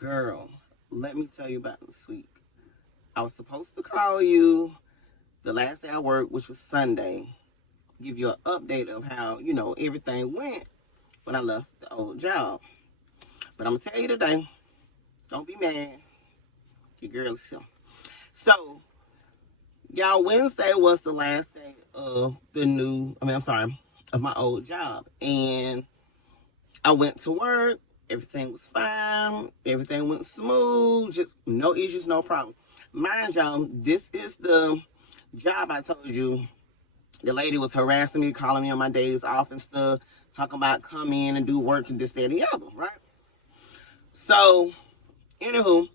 Girl, let me tell you about this week. I was supposed to call you the last day I worked, which was Sunday, give you an update of how, everything went when I left the old job. But I'm going to tell you today, don't be mad. Your girl is here. So, y'all, Wednesday was the last day of of my old job. And I went to work. Everything was fine. Everything went smooth. Just no issues, no problem. Mind y'all, this is the job I told you. The lady was harassing me, calling me on my days off and stuff, talking about come in and do work and this, that, and the other, right? So, anywho,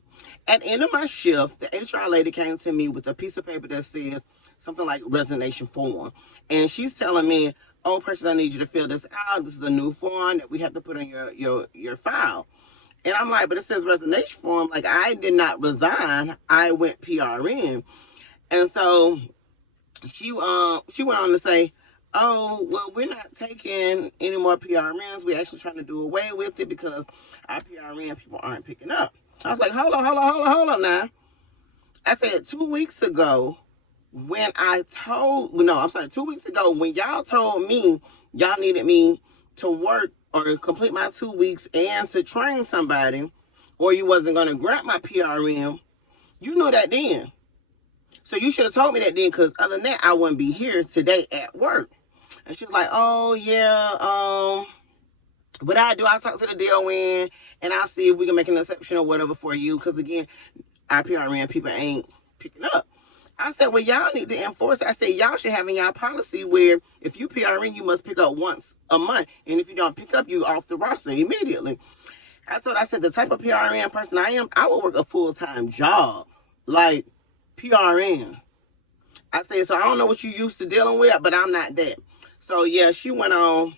at the end of my shift, the HR lady came to me with a piece of paper that says something like resignation form. And she's telling me, oh, Precious, I need you to fill this out. This is a new form that we have to put on your file. And I'm like, but it says resignation form. Like, I did not resign. I went PRN. And so she went on to say, oh, well, we're not taking any more PRNs. We're actually trying to do away with it because our PRN people aren't picking up. I was like, hold on now. I said 2 weeks ago, 2 weeks ago, when y'all told me y'all needed me to work or complete my 2 weeks and to train somebody, or you wasn't going to grant my PRN, you knew that then. So you should have told me that then, because other than that, I wouldn't be here today at work. And she was like, oh, yeah, what I do, I'll talk to the DON, and I'll see if we can make an exception or whatever for you, because, again, our PRN people ain't picking up. I said, well, y'all need to enforce it. I said, y'all should have in y'all policy where if you PRN, you must pick up once a month. And if you don't pick up, you off the roster immediately. I said, the type of PRN person I am, I will work a full-time job, like PRN. I said, so I don't know what you used to dealing with, but I'm not that. So, yeah, she went on.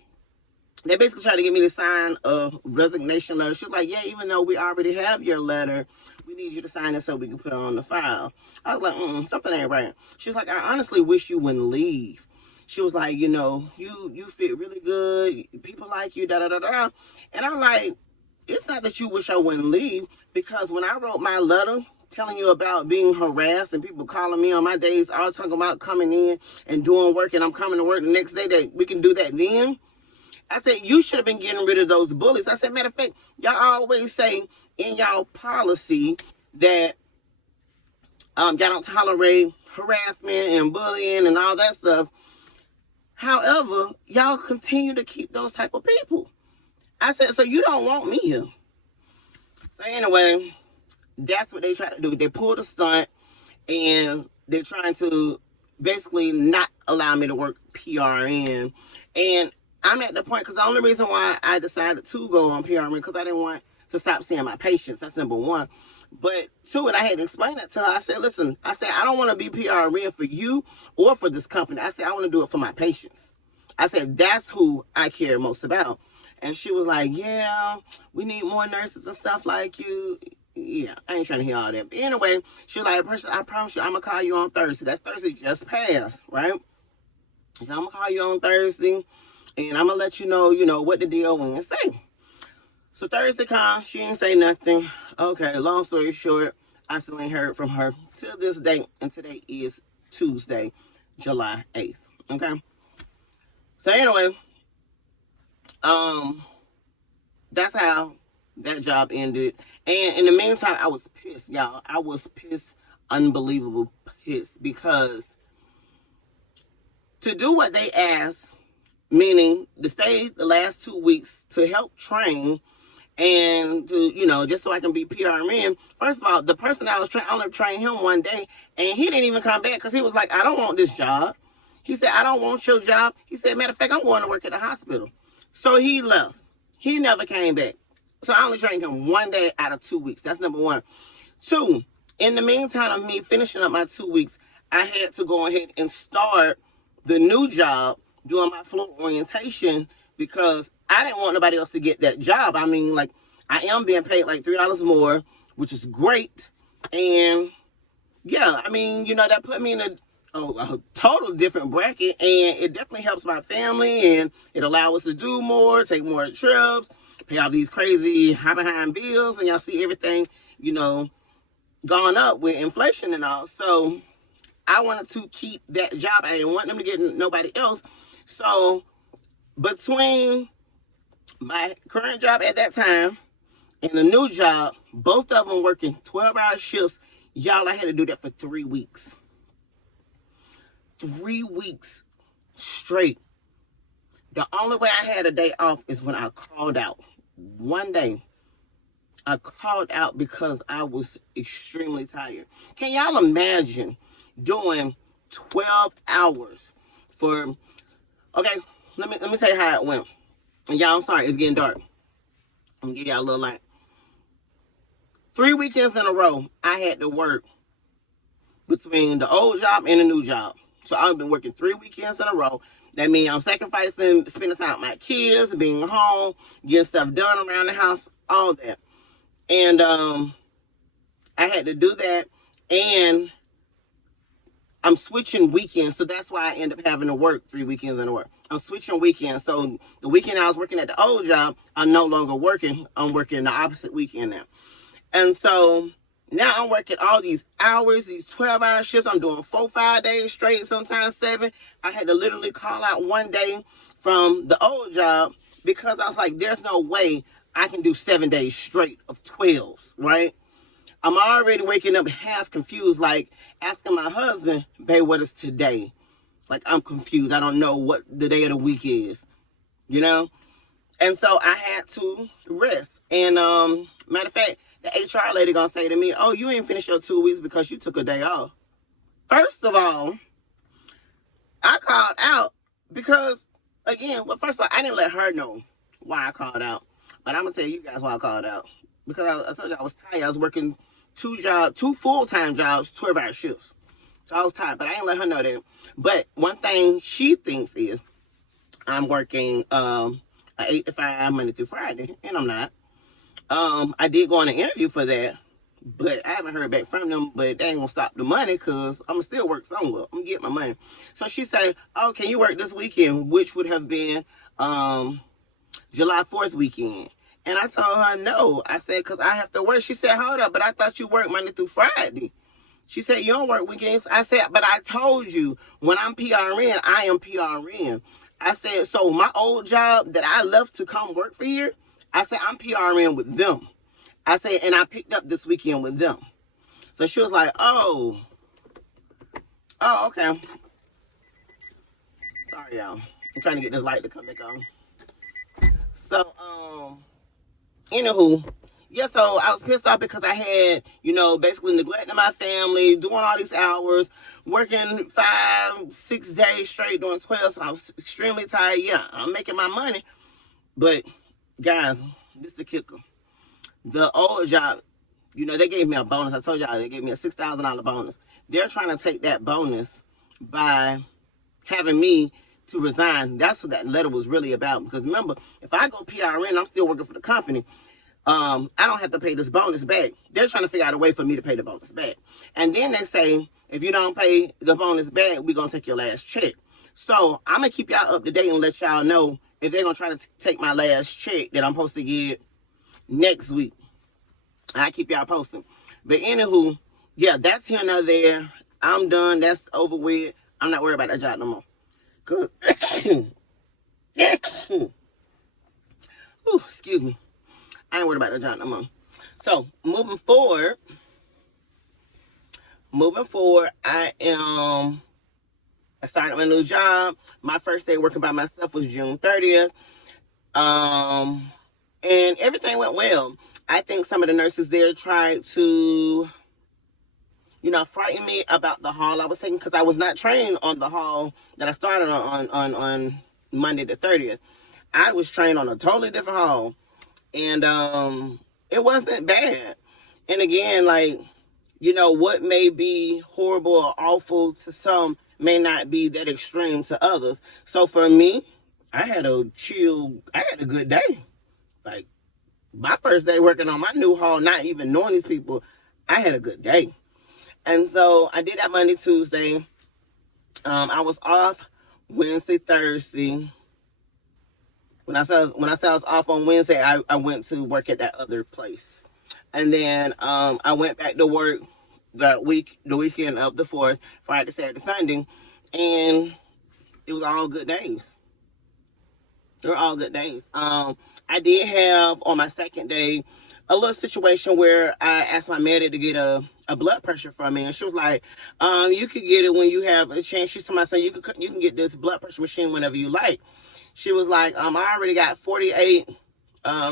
They basically tried to get me to sign a resignation letter. She was like, yeah, even though we already have your letter, we need you to sign it so we can put it on the file. I was like, something ain't right. She was like, I honestly wish you wouldn't leave. She was like, you fit really good. People like you, da-da-da-da. And I'm like, it's not that you wish I wouldn't leave, because when I wrote my letter telling you about being harassed and people calling me on my days, all talking about coming in and doing work, and I'm coming to work the next day, that we can do that then. I said, you should have been getting rid of those bullies. I said, matter of fact, y'all always say in y'all policy that y'all don't tolerate harassment and bullying and all that stuff. However, y'all continue to keep those type of people. I said, so you don't want me here. So anyway, that's what they try to do. They pulled a stunt, and they're trying to basically not allow me to work PRN. And I'm at the point, because the only reason why I decided to go on PRN, because I didn't want to stop seeing my patients. That's number one. But two, and I had to explain that to her. I said, listen, I don't want to be PRN for you or for this company. I said, I want to do it for my patients. I said, that's who I care most about. And she was like, yeah, we need more nurses and stuff like you. Yeah, I ain't trying to hear all that. But anyway, she was like, I promise you, I'm going to call you on Thursday. That's Thursday just passed, right? And I'm going to call you on Thursday, and I'm going to let you know, what the deal went and say. So Thursday comes, she didn't say nothing. Okay, long story short, I still ain't heard from her till this day, and today is Tuesday, July 8th, okay? So anyway, that's how that job ended. And in the meantime, I was pissed, y'all. I was pissed, unbelievable pissed, because to do what they asked, meaning to stay the last 2 weeks to help train and to, just so I can be PRN. First of all, the person I was training, I only trained him one day, and he didn't even come back because he was like, I don't want this job. He said, I don't want your job. He said, matter of fact, I'm going to work at the hospital. So he left. He never came back. So I only trained him 1 day out of 2 weeks. That's number one. Two, in the meantime of me finishing up my 2 weeks, I had to go ahead and start the new job doing my floor orientation, because I didn't want nobody else to get that job. I mean, like, I am being paid like $3 more, which is great. And yeah, I mean, that put me in a total different bracket, and it definitely helps my family, and it allows us to do more, take more trips, pay off these crazy high behind bills, and y'all see everything, you know, gone up with inflation and all. So I wanted to keep that job. I didn't want them to get nobody else. So between my current job at that time and the new job, both of them working 12-hour shifts, y'all, I had to do that for 3 weeks. 3 weeks straight. The only way I had a day off is when I called out. One day, I called out because I was extremely tired. Can y'all imagine doing 12 hours for, okay, let me tell you how it went. And y'all, I'm sorry, it's getting dark. I'm gonna give y'all a little light. 3 weekends in a row, I had to work between the old job and the new job. So I've been working 3 weekends in a row. That means I'm sacrificing spending time with my kids, being home, getting stuff done around the house, all that. And I had to do that. And I'm switching weekends. So that's why I end up having to work 3 weekends in a row. I'm switching weekends. So the weekend I was working at the old job, I'm no longer working. I'm working the opposite weekend now. And so now I'm working all these hours, these 12-hour shifts. I'm doing 4-5 days straight, sometimes 7. I had to literally call out one day from the old job because I was like, there's no way I can do 7 days straight of 12s, right? I'm already waking up half confused, like asking my husband, babe, what is today? Like, I'm confused. I don't know what the day of the week is, you know? And so I had to rest. And matter of fact, the HR lady gonna say to me, oh, you ain't finished your 2 weeks because you took a day off. First of all, I called out because, again, well, first of all, I didn't let her know why I called out. But I'm gonna tell you guys why I called out. Because I told you I was tired. I was working 2 full-time jobs, 12-hour shifts. So I was tired, but I didn't let her know that. But one thing she thinks is I'm working 8 to 5 Monday through Friday, and I'm not. I did go on an interview for that, but I haven't heard back from them. But they ain't gonna stop the money because I'm gonna still work somewhere. I'm gonna get my money. So she said, "Oh, can you work this weekend?" Which would have been July 4th weekend. And I told her no. I said, because I have to work. She said, hold up, but I thought you worked Monday through Friday. She said, you don't work weekends. I said, but I told you, when I'm PRN, I am PRN. I said, so my old job that I left to come work for here, I said, I'm PRN with them. I said, and I picked up this weekend with them. So she was like, oh, okay. Sorry, y'all. I'm trying to get this light to come back on. So, anywho, yeah, so I was pissed off because I had, basically neglecting my family, doing all these hours, working 5, 6 days straight, doing 12, so I was extremely tired. Yeah, I'm making my money, but guys, this is the kicker. The old job, they gave me a bonus. I told y'all they gave me a $6,000 bonus. They're trying to take that bonus by having me to resign. That's what that letter was really about. Because remember, if I go PRN, I'm still working for the company. I don't have to pay this bonus back. They're trying to figure out a way for me to pay the bonus back. And then they say, if you don't pay the bonus back, we're going to take your last check. So I'm going to keep y'all up to date and let y'all know if they're going to try to take my last check that I'm supposed to get next week. I'll keep y'all posted. But anywho, yeah, that's here and there. I'm done. That's over with. I'm not worried about that job no more. Good. Excuse me. I ain't worried about that job no more. So moving forward, I started my new job. My first day working by myself was June 30th. And everything went well. I think some of the nurses there tried to, frighten me about the hall I was taking because I was not trained on the hall that I started on Monday the 30th. I was trained on a totally different hall. And it wasn't bad. And again, what may be horrible or awful to some may not be that extreme to others. So for me, I had a good day. Like, my first day working on my new hall, not even knowing these people, I had a good day. And so I did that Monday, Tuesday. I was off Wednesday, Thursday. When I said I was off on Wednesday, I went to work at that other place. And then I went back to work the weekend of the 4th, Friday, Saturday, Sunday, and it was all good days. They were all good days. I did have on my second day a little situation where I asked my medic to get a blood pressure from me, and she was like, "You could get it when you have a chance." She told me, "You can get this blood pressure machine whenever you like." She was like, "I already got 48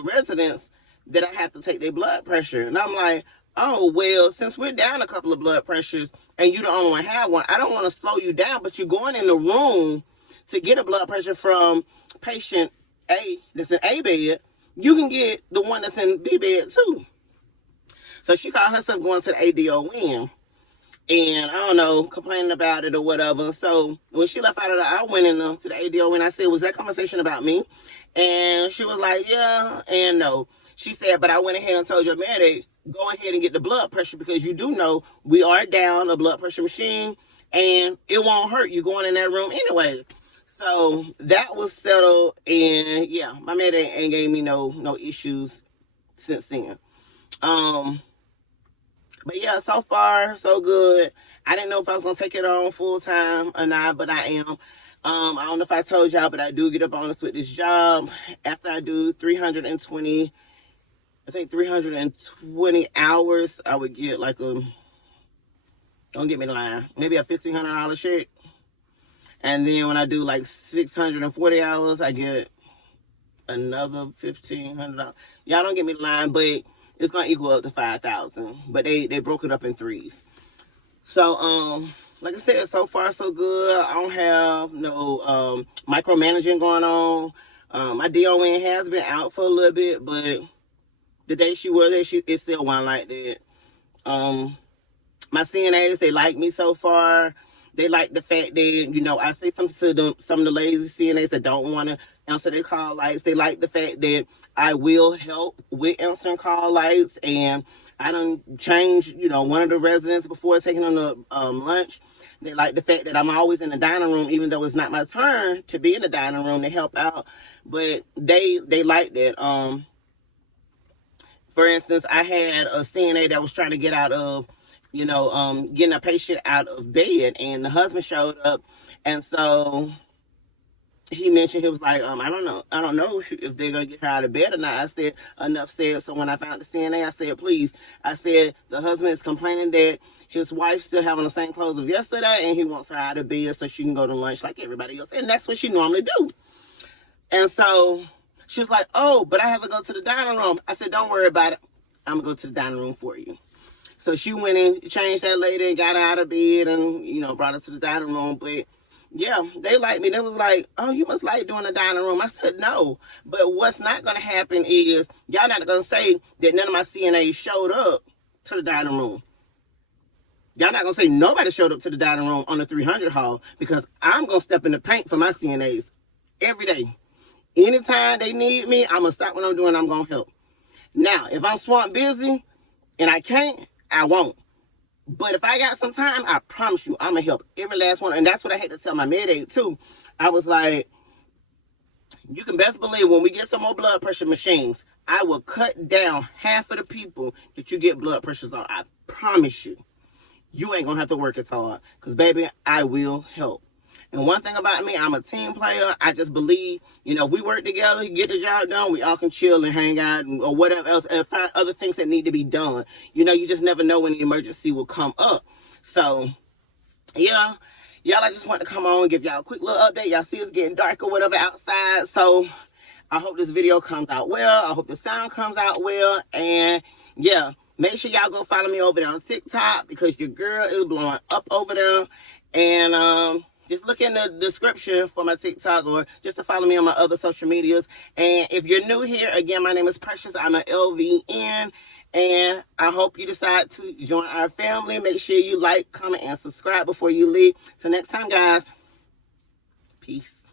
residents that I have to take their blood pressure," and I'm like, "Oh well, since we're down a couple of blood pressures and you the only one have one, I don't want to slow you down, but you're going in the room to get a blood pressure from patient A that's in A bed, you can get the one that's in B bed too." So she called herself going to the ADON, and I don't know, complaining about it or whatever. So when she left out of I went in to the ADON, I said, "Was that conversation about me?" And she was like, "Yeah and no." She said, "But I went ahead and told your medic, go ahead and get the blood pressure, because you do know we are down a blood pressure machine and it won't hurt you going in that room anyway." So that was settled, and yeah, my man ain't gave me no issues since then. But yeah, so far so good. I didn't know if I was gonna take it on full time or not, but I am. I don't know if I told y'all, but I do get a bonus with this job after I do 320. I think 320 hours. I would get like don't get me the line, maybe a $1,500 check. And then when I do like 640 hours, I get another $1,500. Y'all don't get me the line, but it's gonna equal up to 5,000. But they broke it up in threes. So like I said, so far so good. I don't have no micromanaging going on. My DON has been out for a little bit, but the day she was there, it still wasn't like that. My CNAs, they like me so far. They like the fact that, I say something to them, some of the lazy CNAs that don't want to answer their call lights. They like the fact that I will help with answering call lights. And I done changed, one of the residents before taking them to lunch. They like the fact that I'm always in the dining room, even though it's not my turn to be in the dining room to help out. But they like that. For instance, I had a CNA that was trying to get out of, getting a patient out of bed, and the husband showed up, and so he mentioned, he was like, I don't know if they're gonna get her out of bed or not. I said, enough said. So when I found the CNA, I said, please, I said, the husband is complaining that his wife's still having the same clothes of yesterday, and he wants her out of bed so she can go to lunch like everybody else, and that's what she normally do. And so she was like, oh, but I have to go to the dining room. I said, don't worry about it, I'm gonna go to the dining room for you. So she went in, changed that lady, and got her out of bed, and, brought her to the dining room. But, yeah, they liked me. They was like, oh, you must like doing the dining room. I said, no. But what's not going to happen is, y'all not going to say that none of my CNAs showed up to the dining room. Y'all not going to say nobody showed up to the dining room on the 300 hall, because I'm going to step in the paint for my CNAs every day. Anytime they need me, I'm going to stop what I'm doing, I'm going to help. Now, if I'm swamped busy and I can't, I won't. But if I got some time, I promise you, I'm going to help every last one. And that's what I had to tell my med aide too. I was like, you can best believe when we get some more blood pressure machines, I will cut down half of the people that you get blood pressures on. I promise you. You ain't going to have to work as hard. Because, baby, I will help. And one thing about me, I'm a team player. I just believe, if we work together, get the job done, we all can chill and hang out or whatever else and find other things that need to be done. You just never know when the emergency will come up. So, yeah. Y'all, I just want to come on and give y'all a quick little update. Y'all see it's getting dark or whatever outside. So, I hope this video comes out well. I hope the sound comes out well. And, yeah, make sure y'all go follow me over there on TikTok, because your girl is blowing up over there. And, just look in the description for my TikTok, or just to follow me on my other social medias. And if you're new here, again, my name is Precious. I'm an LVN. And I hope you decide to join our family. Make sure you like, comment, and subscribe before you leave. Till next time, guys. Peace.